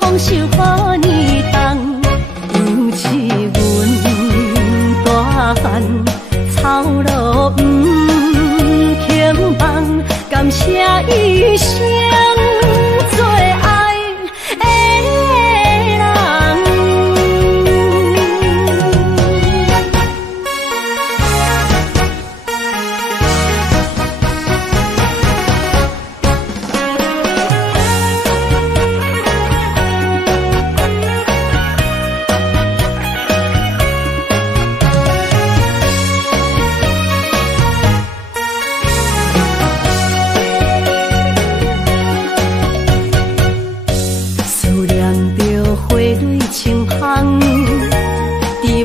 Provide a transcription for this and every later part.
丰收好年冬，尤是阮大汉操劳不轻放，感谢一生做爱的人。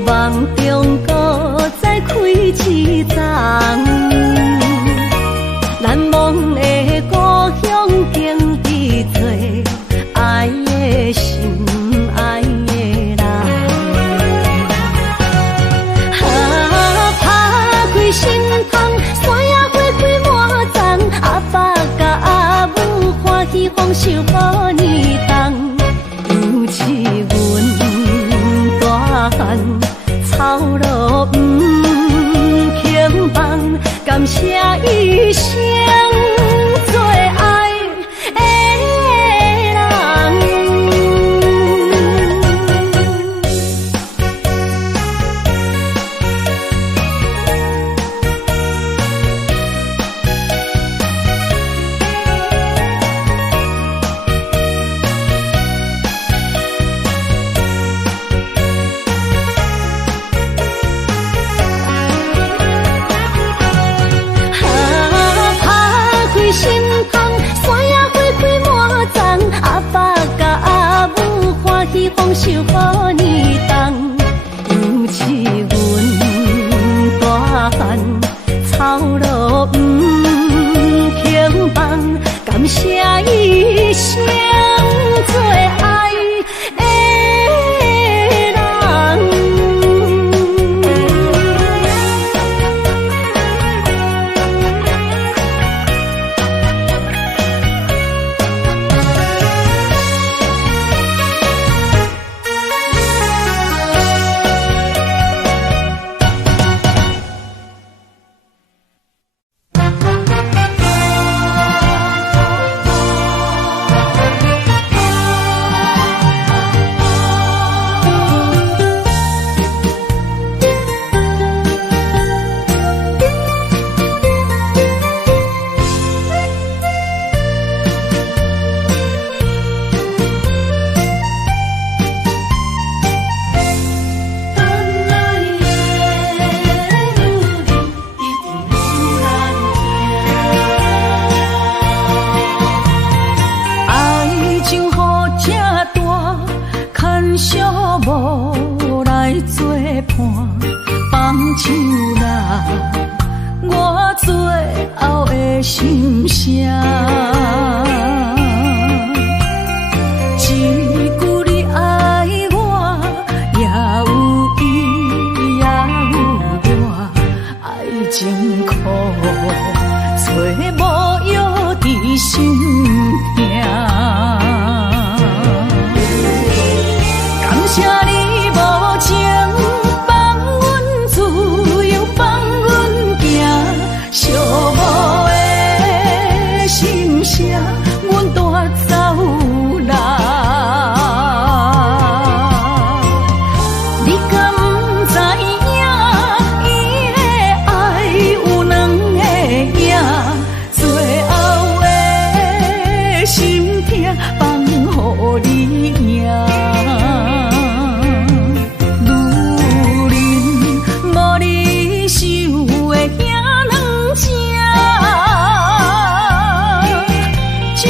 梦中搁再开一丛，难忘的故乡经历做爱的心爱的人。打开心窗，山野花开满丛，阿爸甲阿母欢喜丰收好年冬，尤是阮大汉操劳不轻放，感谢一生做爱的人。心窗，山野花开满丛，阿爸甲阿母欢喜丰收好年冬，尤是阮大汉操劳不轻放，感谢一生做爱的人。无来作伴，放手啦，我最后的心声。一句你爱我，也有伊也有我，爱情苦，找无药伫心痛。感谢你无情放阮自由，放阮行，寂寞的心声，阮带走啦。你敢不知影，伊的爱有两个影，最后的心痛放予你赢。就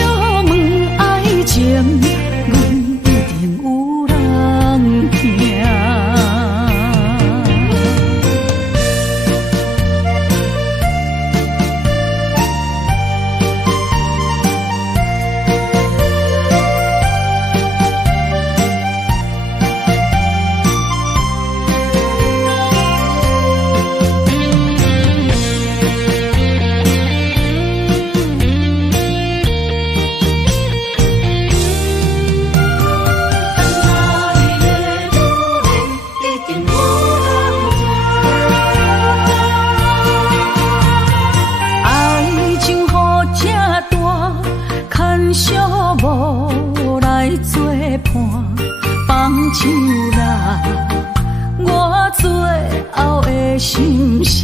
一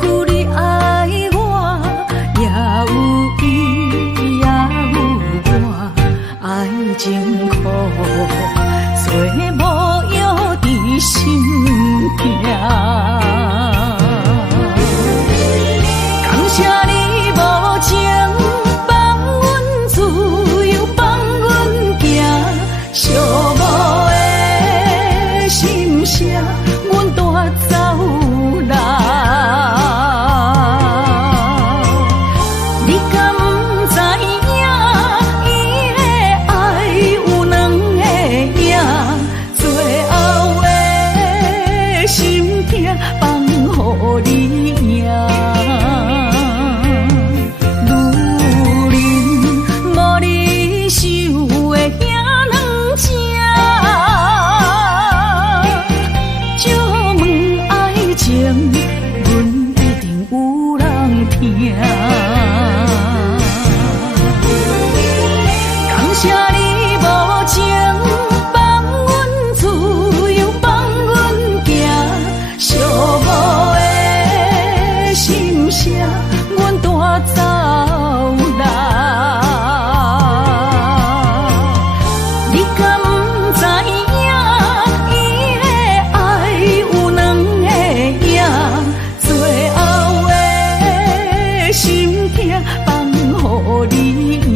句你爱我，也有伊，也有我，爱情苦，做无药伫心痛。感谢你无情放阮自由，放阮行，寂寞的心声，阮带走人。你敢不知影，伊的爱有两个影，最后的心痛放予你赢。感谢你无情放阮自由，放阮行，寂寞的心声，阮带走人。你敢不知影，伊的爱有两个影，最后的心痛放予你赢。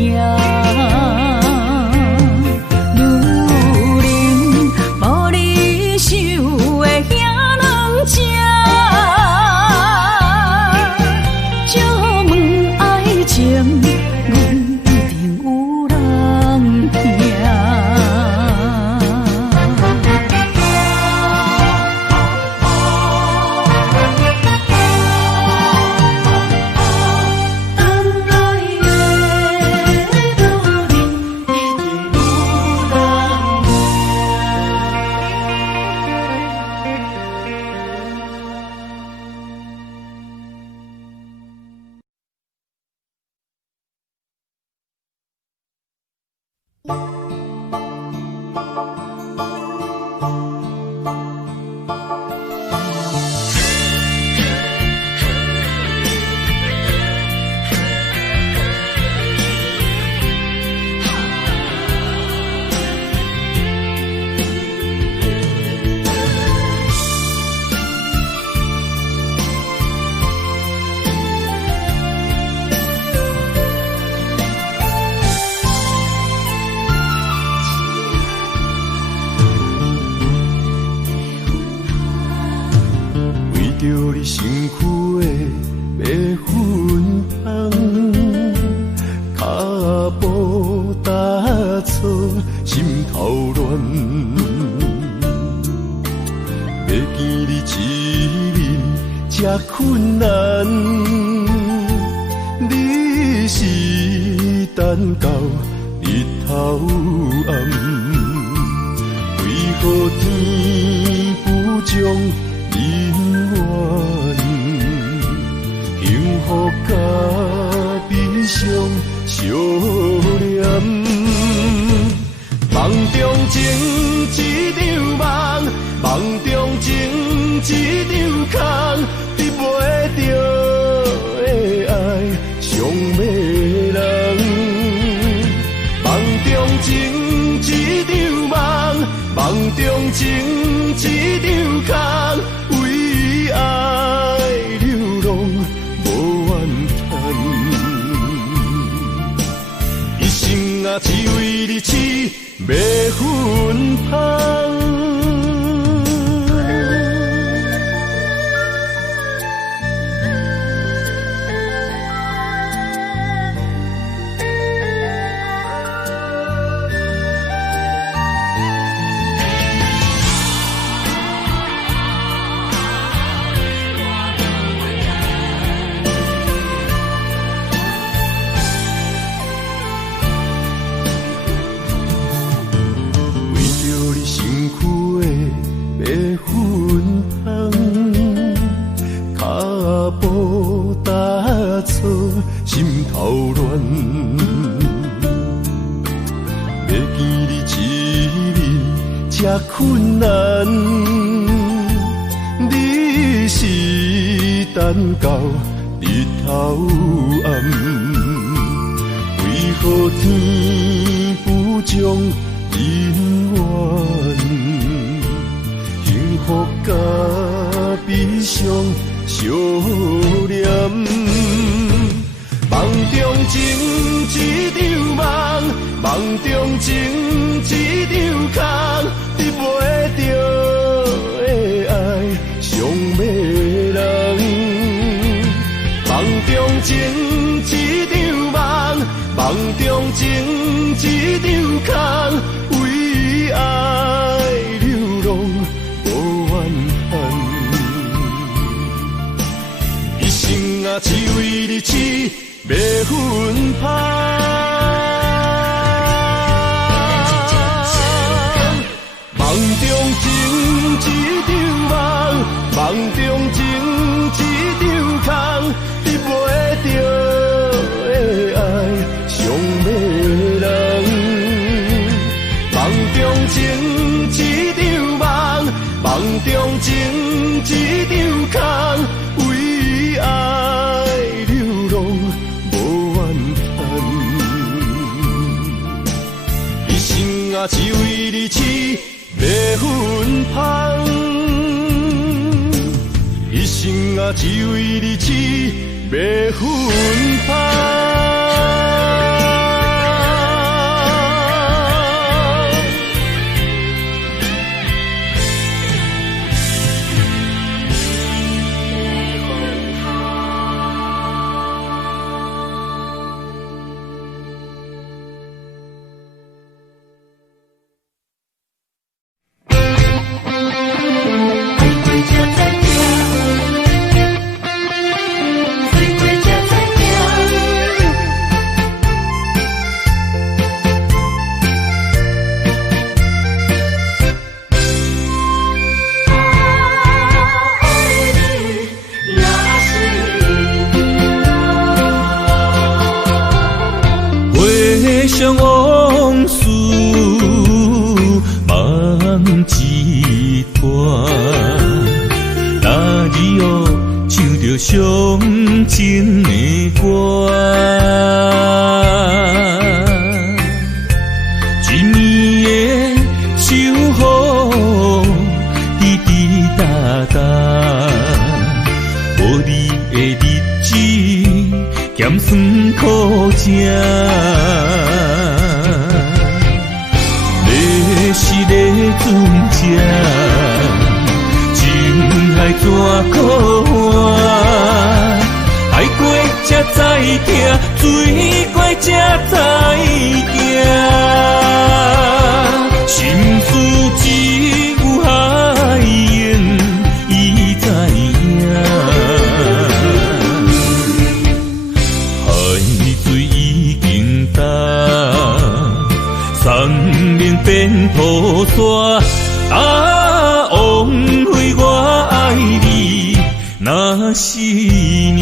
这困难，你是等到日头暗，为何天不将人怨？幸福甲悲伤相连，梦中情一场梦，梦中情一场空，得袂着的爱上迷人。梦中情一场梦，梦中情一场空，为爱流浪无怨恨。一生啊，只为你痴，袂分芳。梦中情一场梦，梦中情一场空，得袂着的爱上迷人。梦中情一场梦，梦中情一场空，为爱流浪无怨恨。一生啊，只为你痴，袂分芳。一生啊，只为你痴，袂分芳。想往事梦一段，那日哦唱着伤情的歌，一年的秋雨滴滴答答，无你的日子咸酸苦吃。是个船只，情海怎可换？爱过才知疼，醉过才知惊。心事只有海燕伊知影，海水已经干。山明变土沙，枉费我爱你那是命。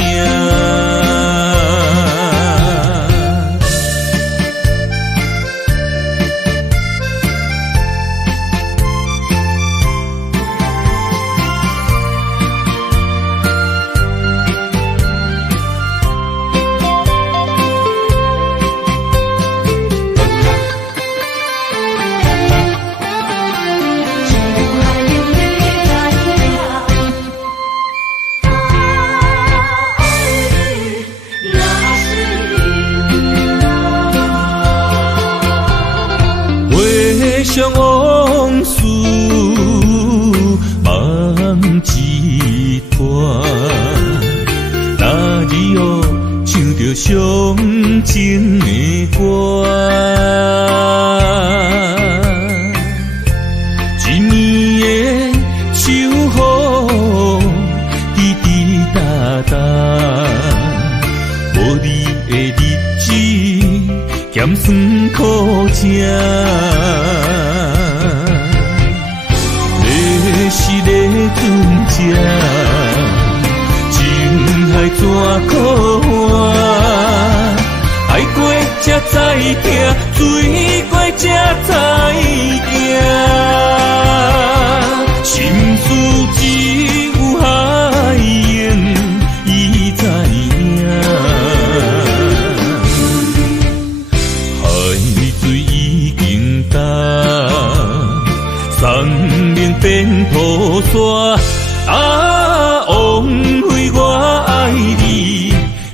想往事梦一段，那日哦唱着伤情的歌，一年的秋雨滴滴答答，无你的日子咸酸苦吃。是个船只，情海怎可换？爱过才知疼，醉过才知惊。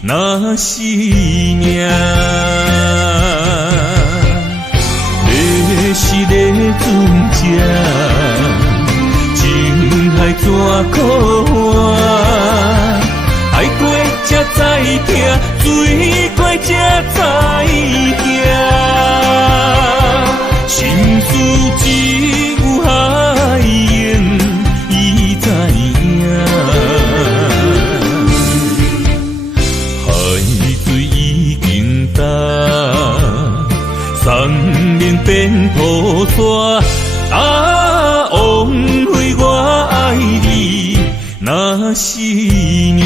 若是命。要是咧船只，情海怎可换？爱过才知疼，水过才知行。心事只有海燕伊知影，海水已经干，山面变土沙。枉费我爱你，若是命。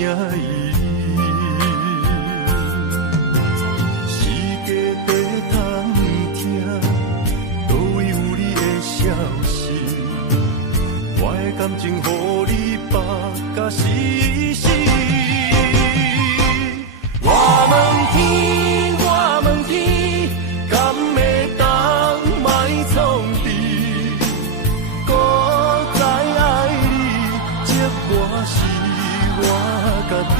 意义。世界地通听，倒位有你的消息？我的感情，予你绑甲死死。我问天，我问天，敢会当莫创治？搁再爱你，这我是我家己。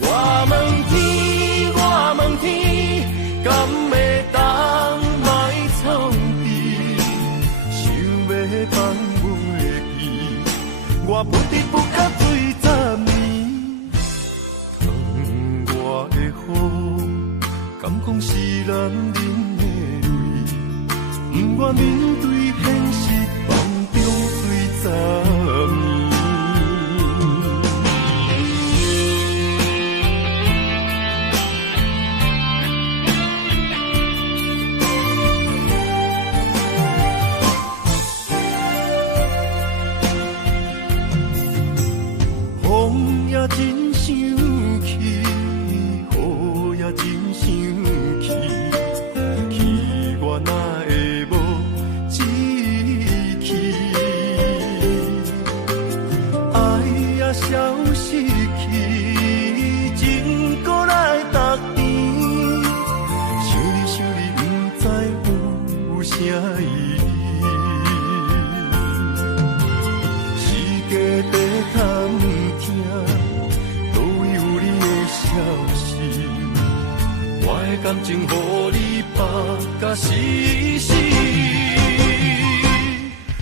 我问天，我问天，敢会当莫创治？想要放袂记，我不得不甲对10年。窗外的雨，敢讲是男人的泪，不愿面对现实，梦中水10年。风也真生气，雨也真生气，气我哪会无志气？爱也消失去，情搁来逐甜，想你想你，不知有啥意义。世界地通听，倒位有你的消息？我的感情，予你绑甲死死。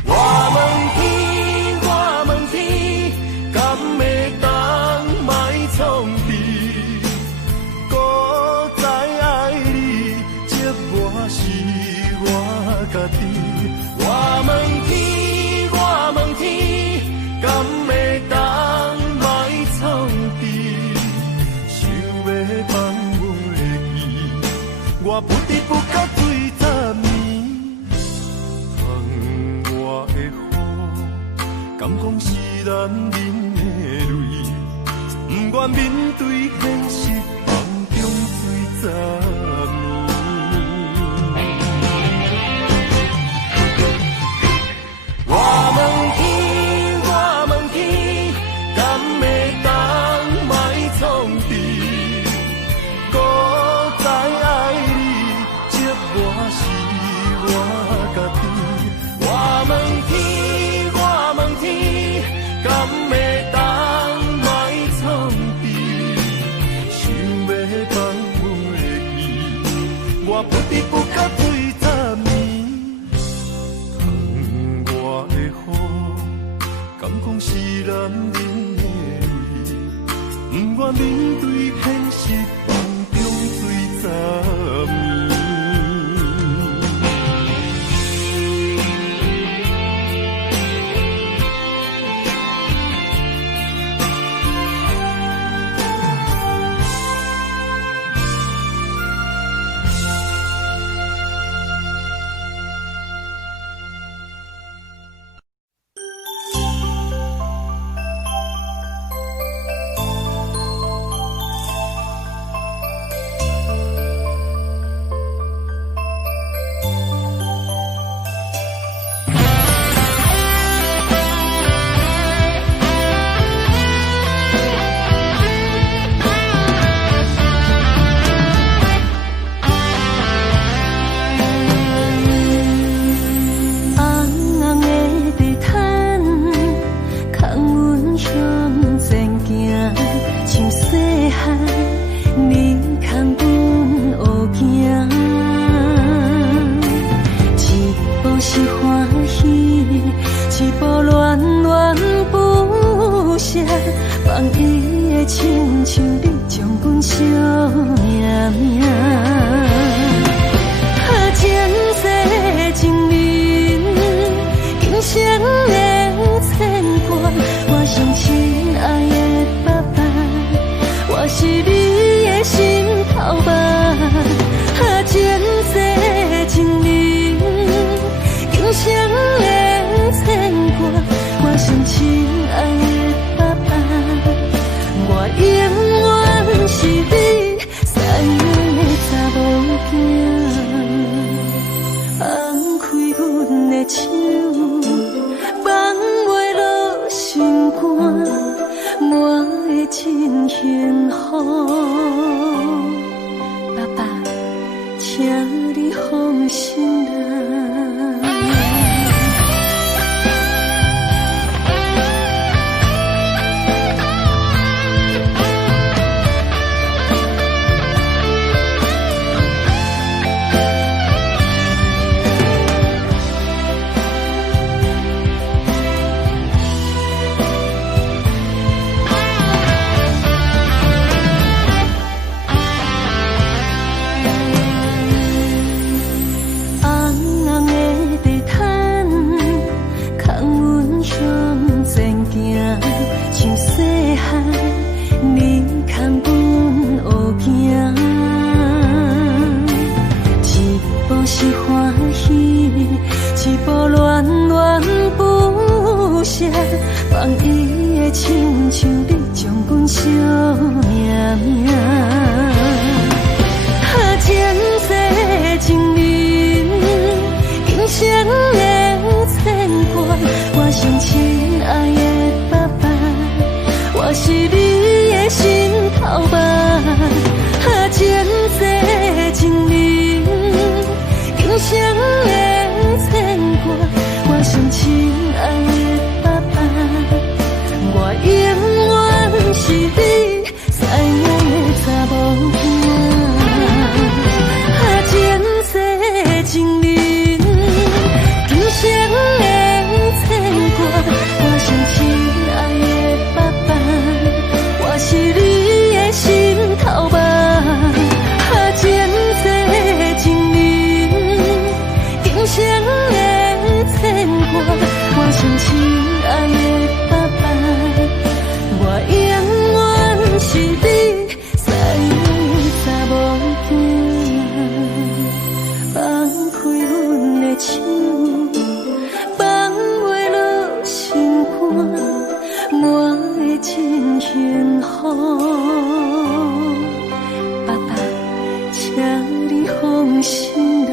我问天，我问天，敢会当莫创治？搁再爱你，这我是我家己。我问天，我问天，敢会当莫创治？想要放袂记，我不得不甲对10年。窗外的雨，敢讲是男人的泪，不愿面对现实，梦中水10年。我问天，我问天，敢会当莫创治？搁再爱你，这我是我家己。我问天，我问天，敢会当莫创治？想要放袂记，我不得不甲对10年。窗外的雨，敢讲是男人的泪，不愿面对现实，梦中水10年。永远是你三个的查某囝，放开阮的手，放袂落心肝，我会真幸福。爸爸，请你放心啦。放伊的亲像你将阮惜命命，前世情人，今生的牵挂。我上亲爱的爸爸，我是你的心头肉。前世情人，今生的牵挂。我上亲爱的爸爸，我永远是你最爱的查某囝。前世情人，今生的牵挂。我上亲爱的爸爸，我是你的心头肉。前世情人，今生的牵挂。我上亲爱的爸爸，我永远是你最爱的查某囝。放开阮的手，放袂落心肝，我会真幸福。爸爸，请你放心啦。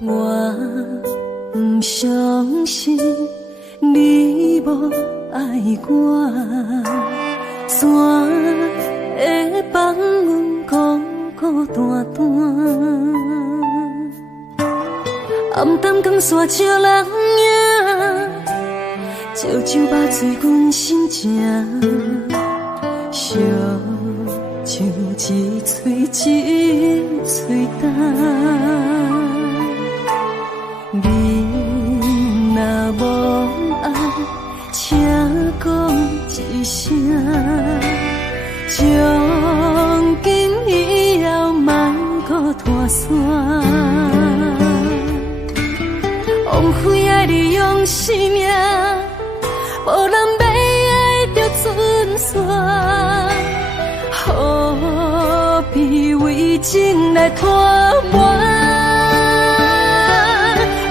我不相信你无爱我，怎会放阮孤孤单单？暗淡光线照人影，照酒肉醉阮心情，烧像一嘴一嘴干。你若无爱，请讲一声，从今以后莫搁拖线。枉费爱你用生命，无人要爱着准线，何必为情来拖磨？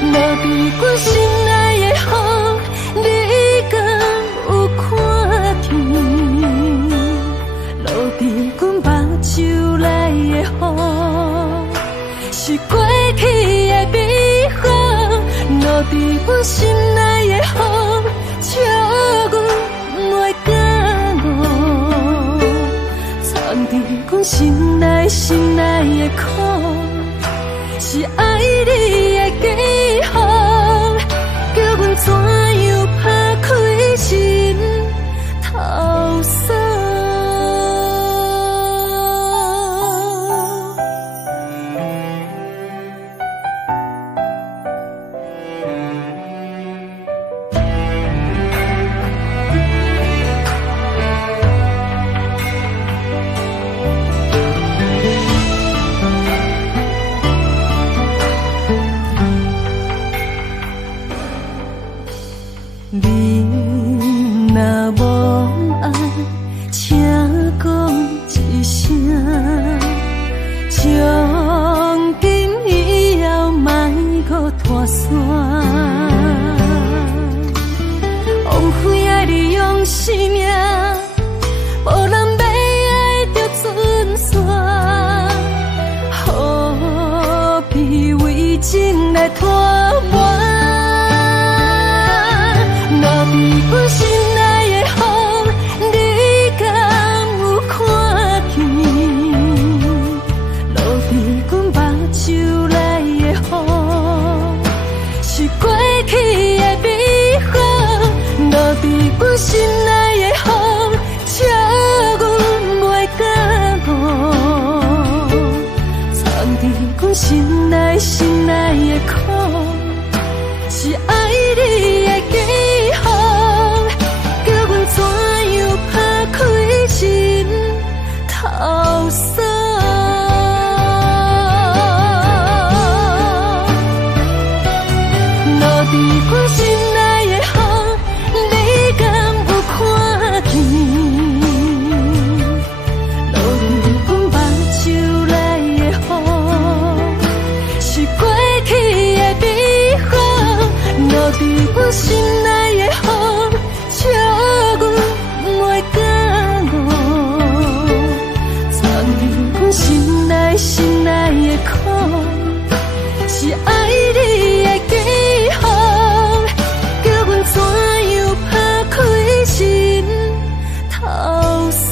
落伫阮心内的雨，你敢有看见？落伫阮目睭内的雨，是过去的美好。落伫阮心内的雨，笑阮袂感冒。藏伫阮心内的苦，是爱你的记号，叫阮怎样拍开心头锁？心内心内的苦，是爱你的记号，叫阮怎样打开心头锁？落伫阮心内的雨，你敢有看见？落入阮目睭内的雨，是过去的美好。落伫阮心内的雨，笑阮袂感悟。藏入阮心内心内的苦，是爱你的记号，叫阮怎样打开心头锁？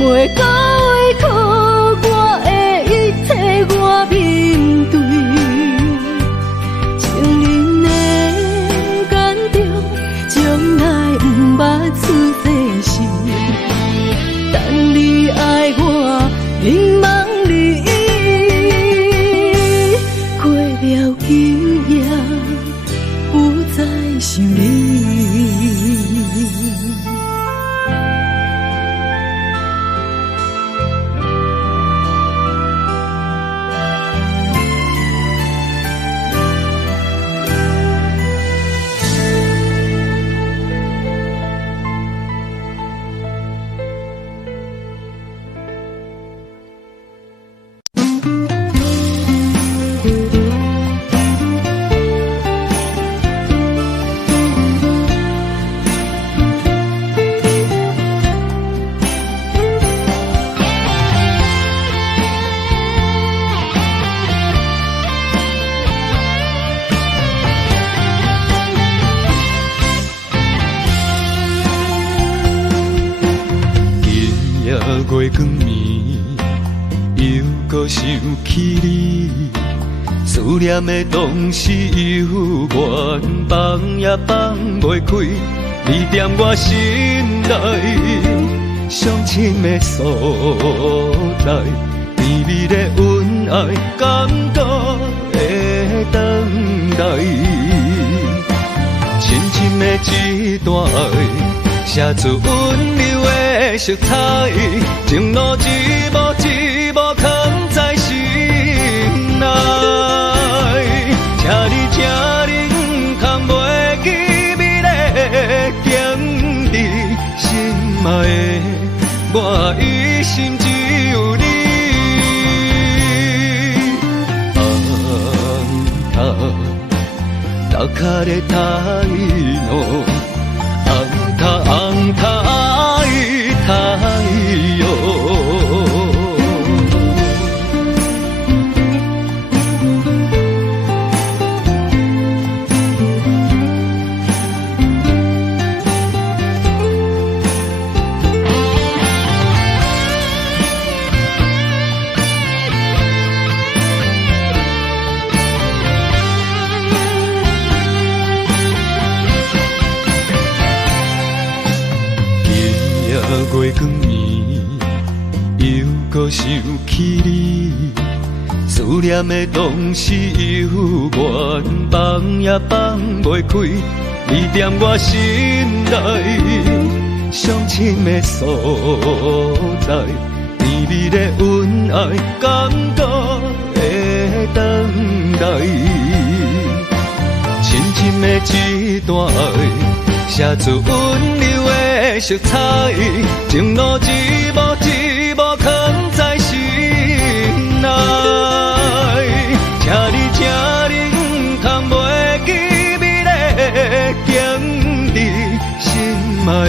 袂到的苦，我会像你。月光暝，又搁想起你，思念的同时犹原放也放袂开，你踮我心内伤心的所在，甜蜜的恩爱感觉会等待，深深的一段爱，写出温柔的色彩，情路一幕一幕藏在心内。请你，请你，不通袂记美丽的经历，心爱的，我一心只有你。打卡的太浓，红太阳。月光暝，又搁想起你，思念的同时犹原放也放袂开，你踮我心内伤心的所在，甜蜜的恩爱感觉会等待，深深的一段爱，写出温柔的色彩，情路一幕一幕藏在心内。请你，请你，不通袂记美丽的经历，心爱的，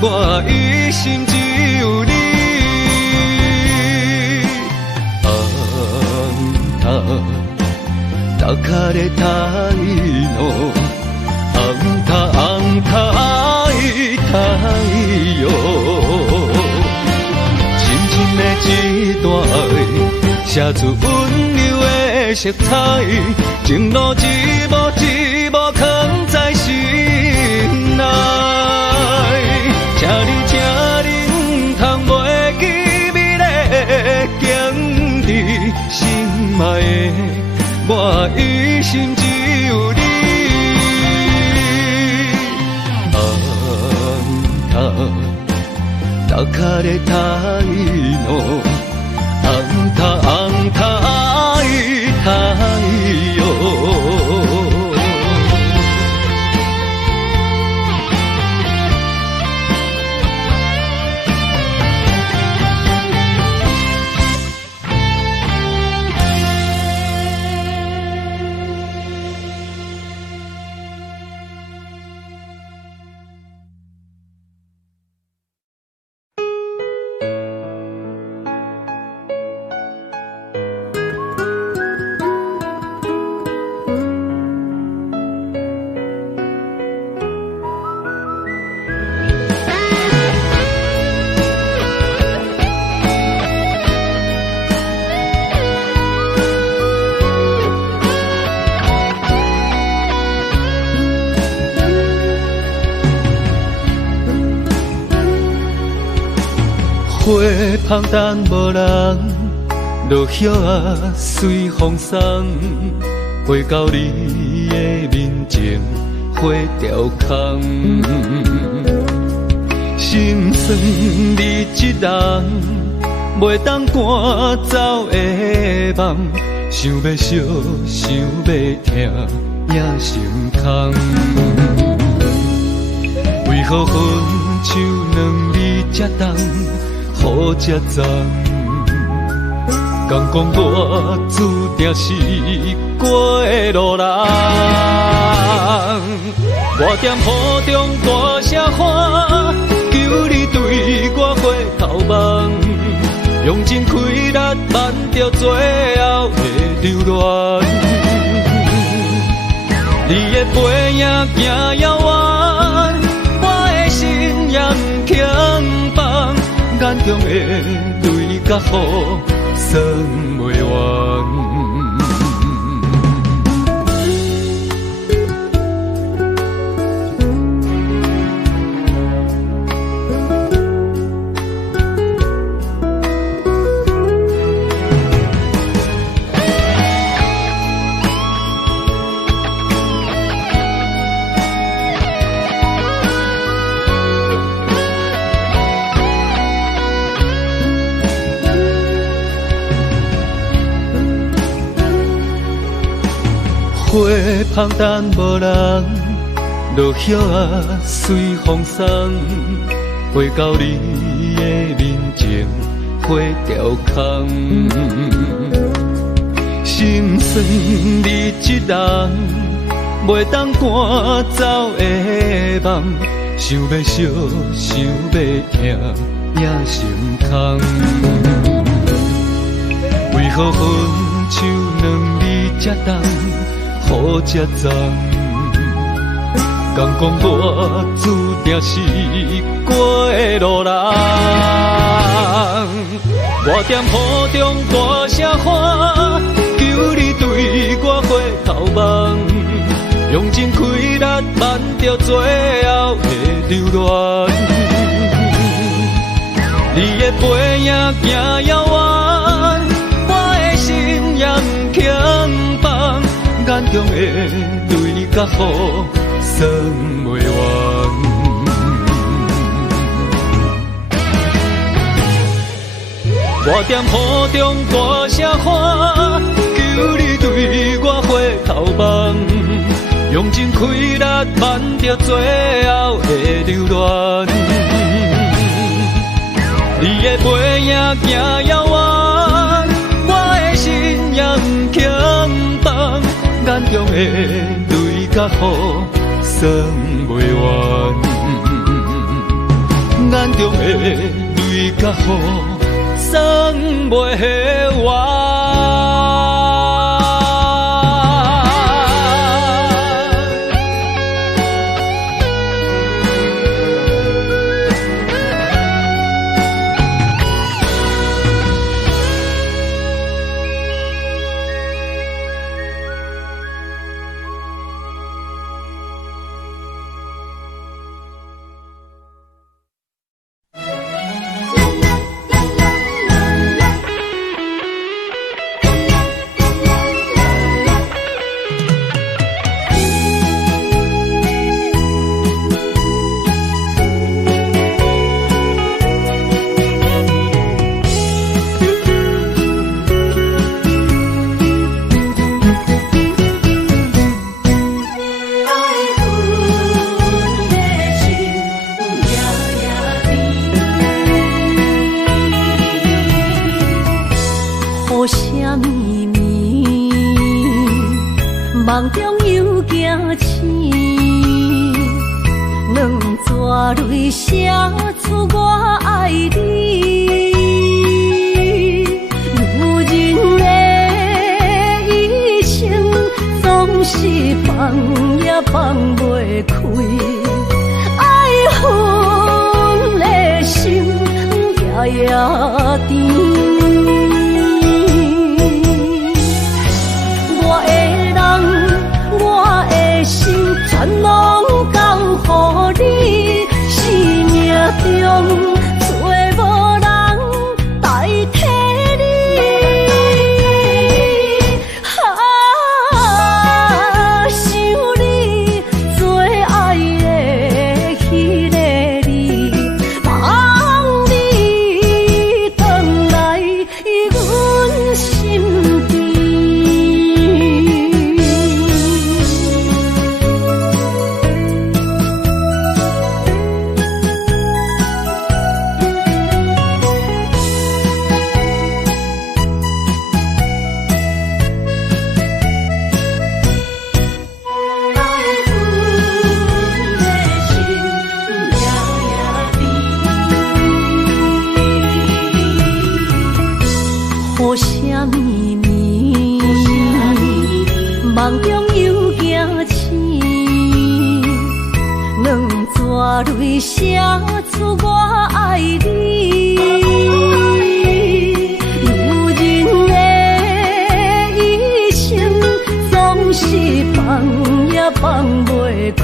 我一心只有你。打卡的太浓，红太阳，深深的一段爱，写出温柔的色彩，情路一幕一幕藏在心内。请你，请你，不通袂记美丽的经历，心爱的，我一心只有你。打卡的太浓，红太阳。花香淡无人，落叶啊随风送，飞到你的面前，花条空。心酸你一人，袂当赶走的梦，想要惜，想要听，也心空。为何分手两字才重，雨才重？敢讲我注定是过路人？我踮雨中大声喊，求你对我回头望，用尽开力挽着最后的留恋。你的背影行遥远，我的心也不轻放，眼中的泪甲雨算袂完。花香淡无人，落叶啊随风送，回到你的面前，花条空。心酸你一人，袂当赶走的梦，想要惜，想要听，也心空。为何分手两字才重？雨才重，敢讲我注定是过路人。我踮雨中大声喊，求你对我回头望，用尽开力挽着最后的留恋。你的背影行遥远，我的心也不轻放，眼中的泪甲雨算袂完。我踮雨中大声喊，求你对我回头望，用尽开力挽着最后的留恋。你的背影行遥远，我的心也不轻放，眼中的泪甲雨算袂完，眼中的泪甲雨算袂完。梦中又惊醒，两纸泪写出我爱你。女人的一生总是放也放袂开，爱恨的心夜夜甜。全拢交予你，生命中找无人代替你。想你做梦中又惊醒，两撮泪写出我爱你。有人的一生总是放也放袂开，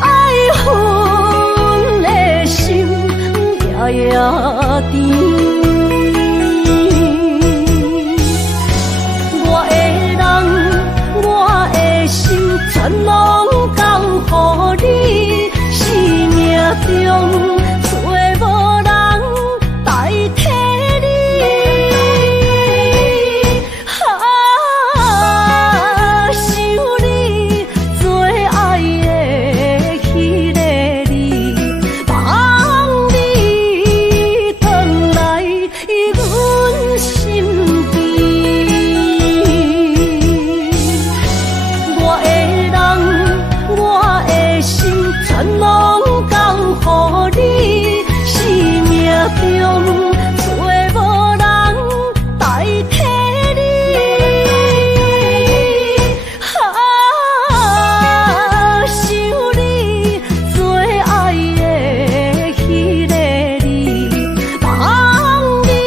爱恨的心夜夜甜。全拢交乎你，生命中找无人代替你。想你最爱的迄个你，望你回来阮身边。全拢交乎你，生命中找无人代替你。想你最爱的迄个你，望你回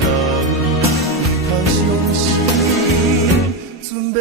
来阮身边。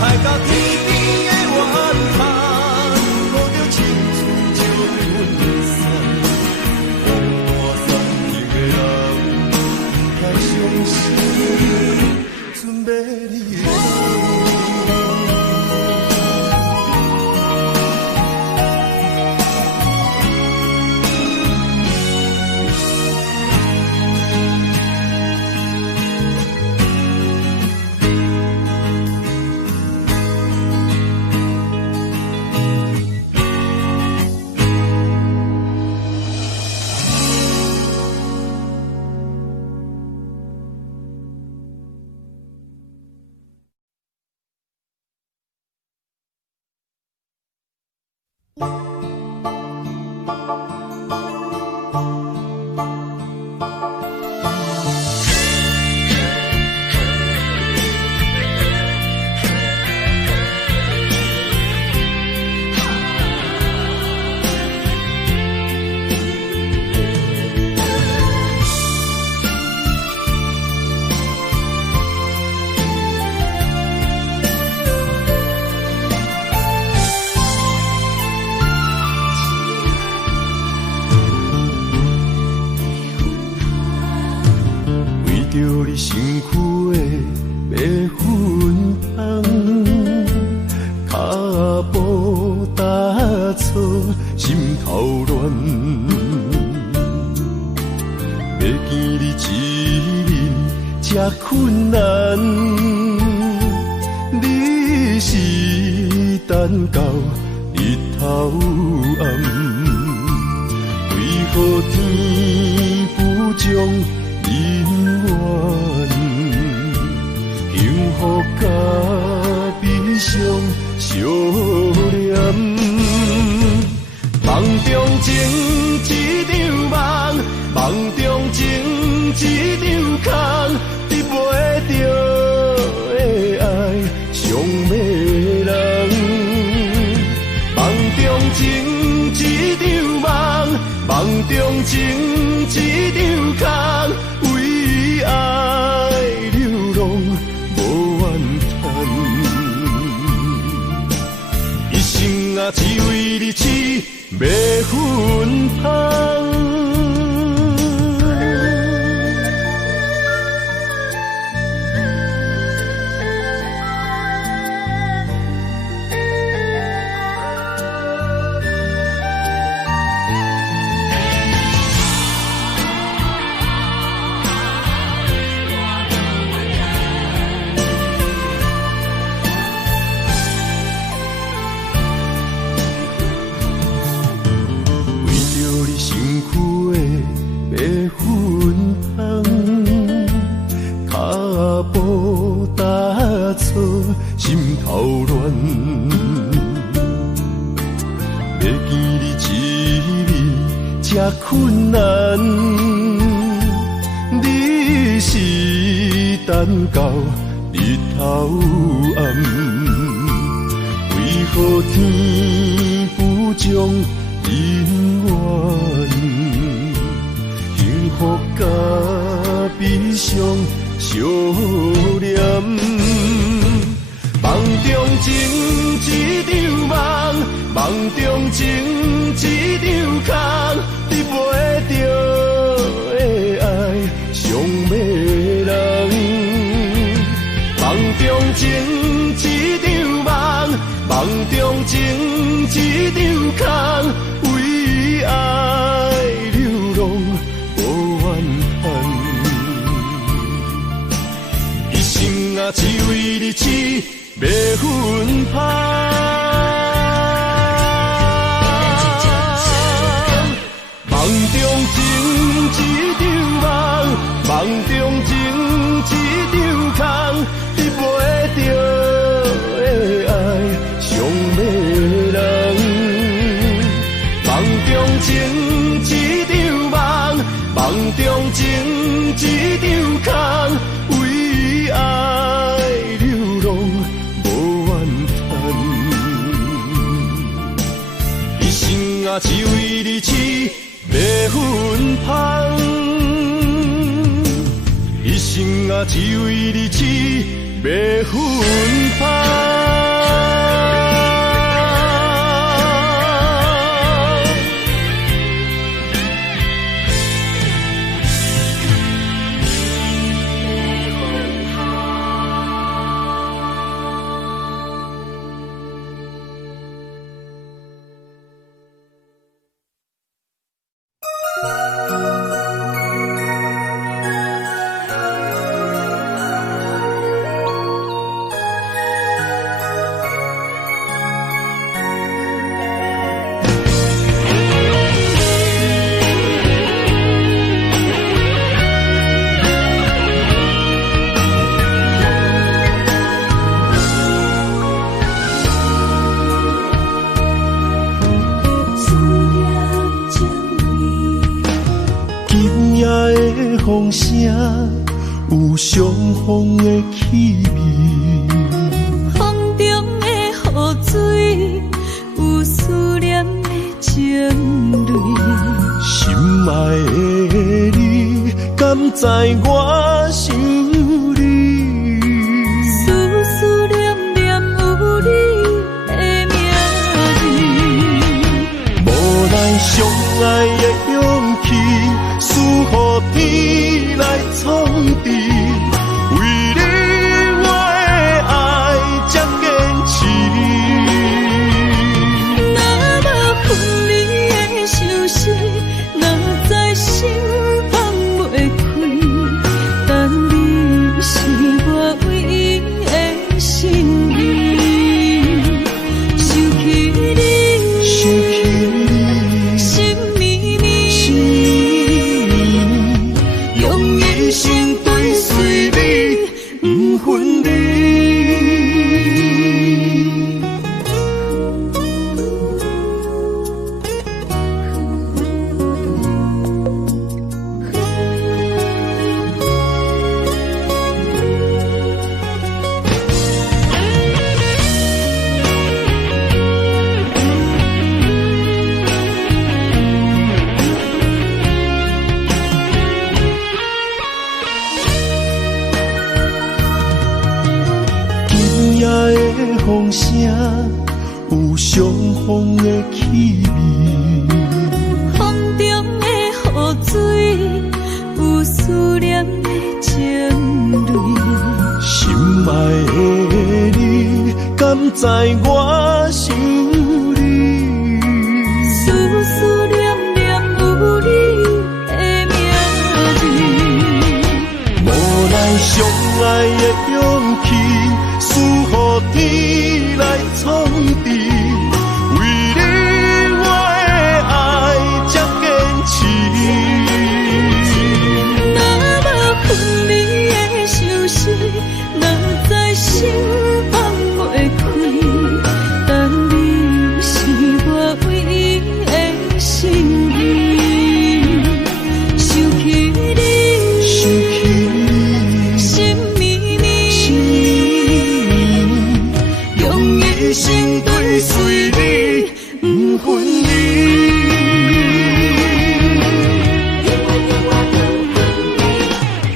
海角天。着你身躯的白粉香，脚步踏错，心头乱。要见你一面才困难，你是等到日头暗，为何天不将姻缘幸福甲悲伤相连？梦中情一场梦，梦中情一场空，得袂着的爱上迷人。梦中情一场梦，梦中情一场空，为爱流浪无怨叹，一生啊只为你痴迷魂香。心头乱，要见你一面才困难，你是等到日头暗，为何天不将姻缘幸福甲悲伤相连？梦中情一场梦，梦中情一场空，得袂着的爱上迷人。梦中情一场梦，梦中情一场空，为爱流浪无怨叹，一生啊只为你痴迷魂香。梦中情一场梦，梦中情一场空，得袂着的爱上迷人。梦中情一场梦，梦中情一场空，为爱流浪无怨叹，一生啊只为你痴迷魂香，一生啊只为你痴迷魂香。风声有相逢的气味，风中的雨水有思念的情泪。心爱的你，敢知我想你？思思念念有你的名字，无咱相爱的勇气，赐予天来创治。风声，有相逢的气味。风中的雨水，有思念的情泪。心爱的你，敢知我想你？思思念念有你的名字。无奈相爱的勇气，输予天来创治。为你我的爱才坚持。若无分离的相思，若在心放袂开。但你是我唯一的心意，想起你，心绵绵，用一生追随你，不分离。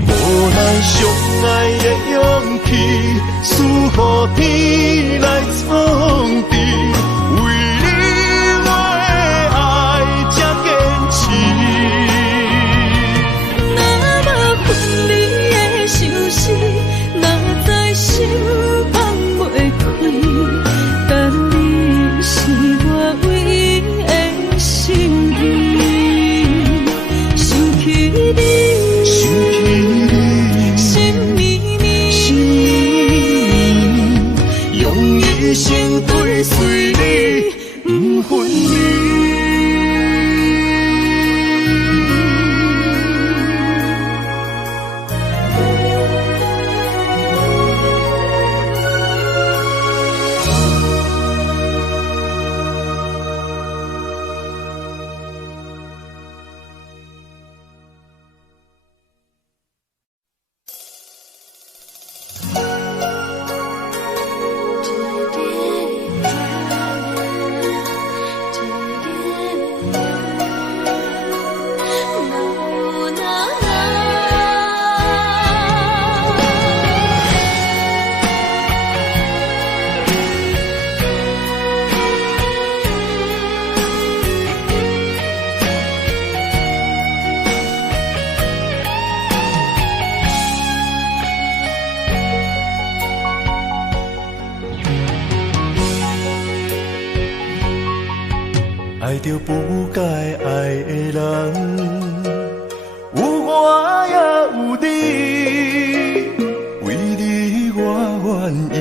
无奈相爱的勇气，输予天来创治。为你我的爱才坚持。若无分离的相思，若在心放袂开。但你是我唯一的心意，想起你，心绵绵，用一生追随你，不分离。爱着不该爱的人，有我也有你，为你我愿意，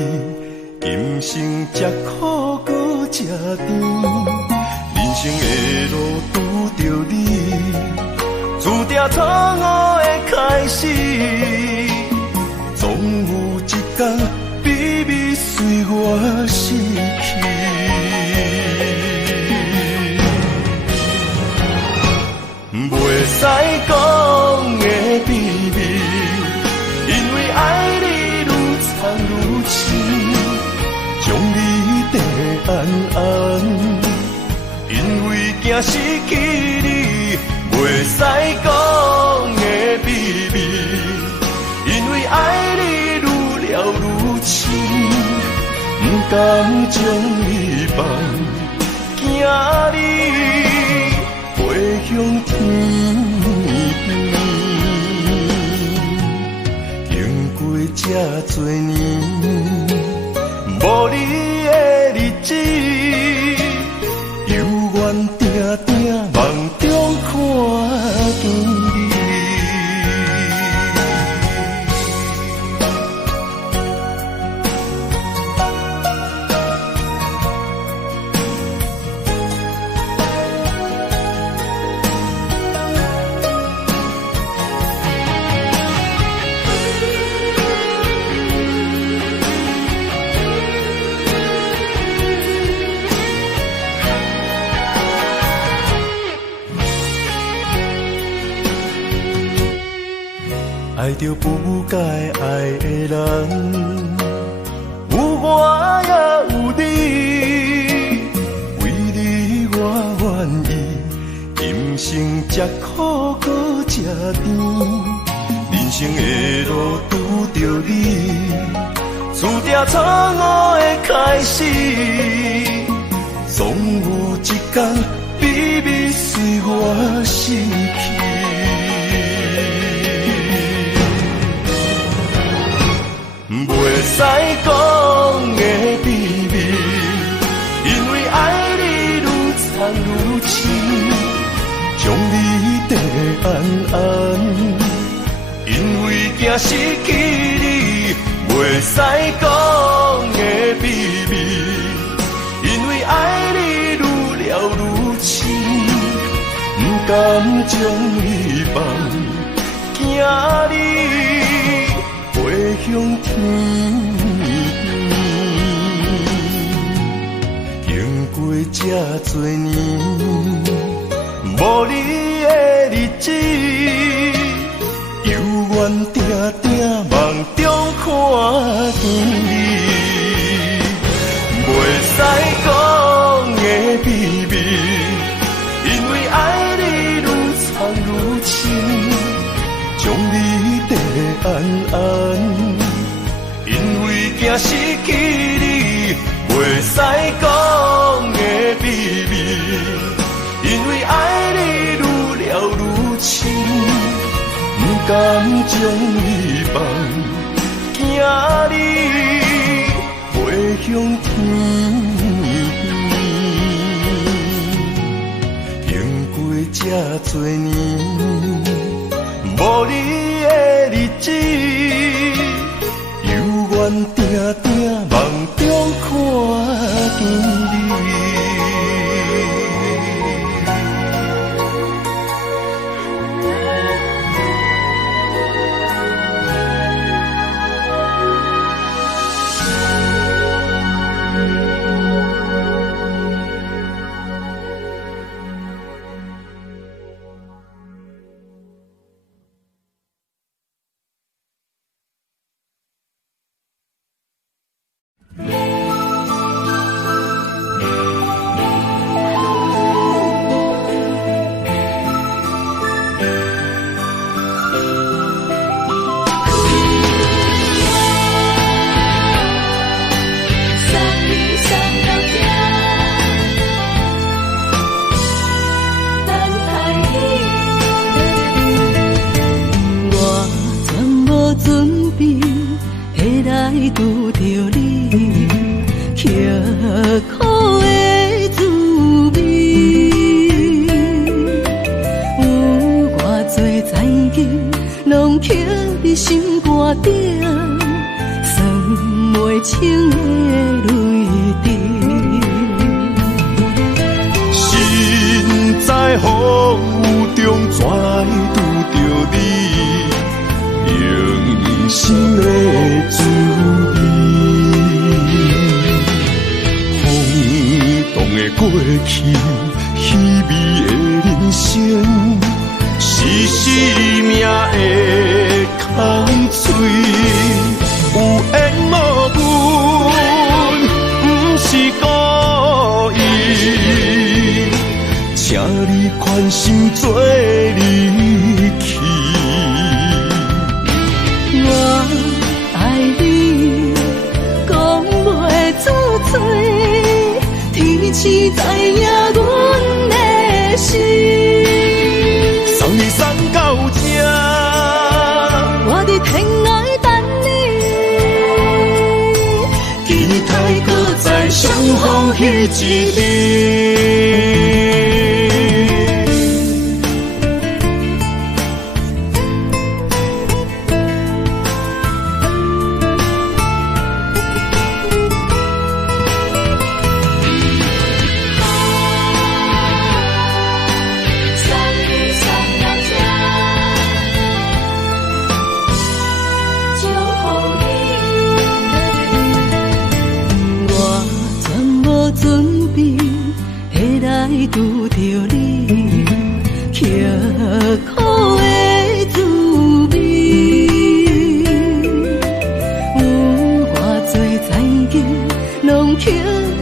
今生吃苦搁吃甜，人生的路拄着你，注定错误的开始，总有一天秘密随我逝去。袂使讲的秘密，因为爱你愈藏愈深，将你地安安，因为惊失去你。袂使讲的秘密，因为爱你愈了愈深，不甘将你放，惊你飞向天边，经过这多年，无你的日子，犹原定定梦中看见你。爱着不该爱的人，有我也有你，为你我愿意，今生吃苦搁吃甜，人生的路拄着你，注定错误的开始，总有一天秘密随我逝去。袂使讲的秘密，因为爱你愈藏愈深，将你跟得安安，因为惊失去你。袂使讲的秘密，因为爱你愈了愈深，不甘将你放，惊你飞向天。经过这多年，无你的日子，犹原定定梦中看见你。袂使讲的秘密，因为爱你愈藏愈深，将你跟得安安，因为惊失去你。袂使讲的秘密，因为爱你愈了愈深，不甘将你放，惊你飞向天。经过这多年，无你的日子，犹原定定梦中看见你。拄着你，刻苦的滋味，有偌多曾经，拢刻伫心肝顶，算袂清的泪滴。身在风雨中，怎会拄着你？用心的滋味，空洞的过去，虚伪的人生，是生命的空嘴，有缘无分，不是故意，请你宽心做离去。我爱你，讲袂出嘴，天赐知影阮的心。送你送到这，我伫天涯等你，期待搁再相逢迄一日。拄着你，刻苦的滋味，有偌多曾经，拢刻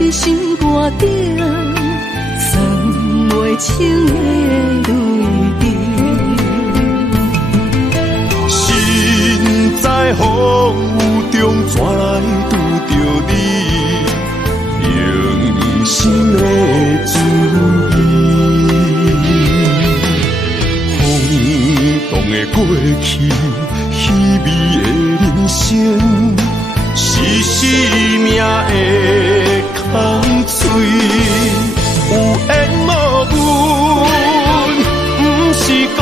伫心肝顶，算袂清的泪滴。身在风雨中，中怎来拄着你用心的注意？风动的过去，稀微的人生，是生命的空嘴，有缘无分，不是故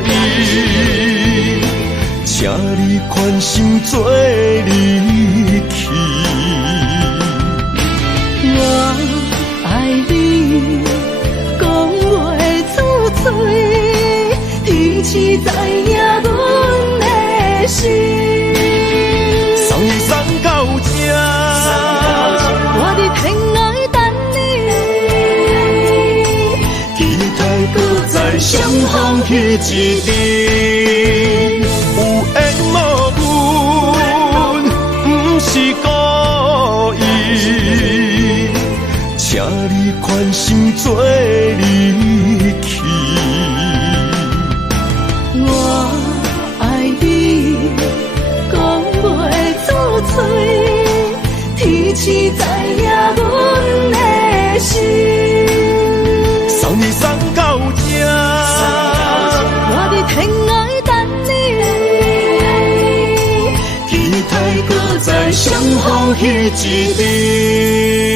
意，请你宽心做离去。我爱你，讲袂出嘴，天气知影阮的心。送你送到这，我伫天涯等你，期待搁再相逢彼一日。有缘无分，不是故意，请你宽心做离去。我爱你，讲袂出嘴，天气知影阮的心。送你送到这，我伫天涯等你，期待搁再相逢彼一日。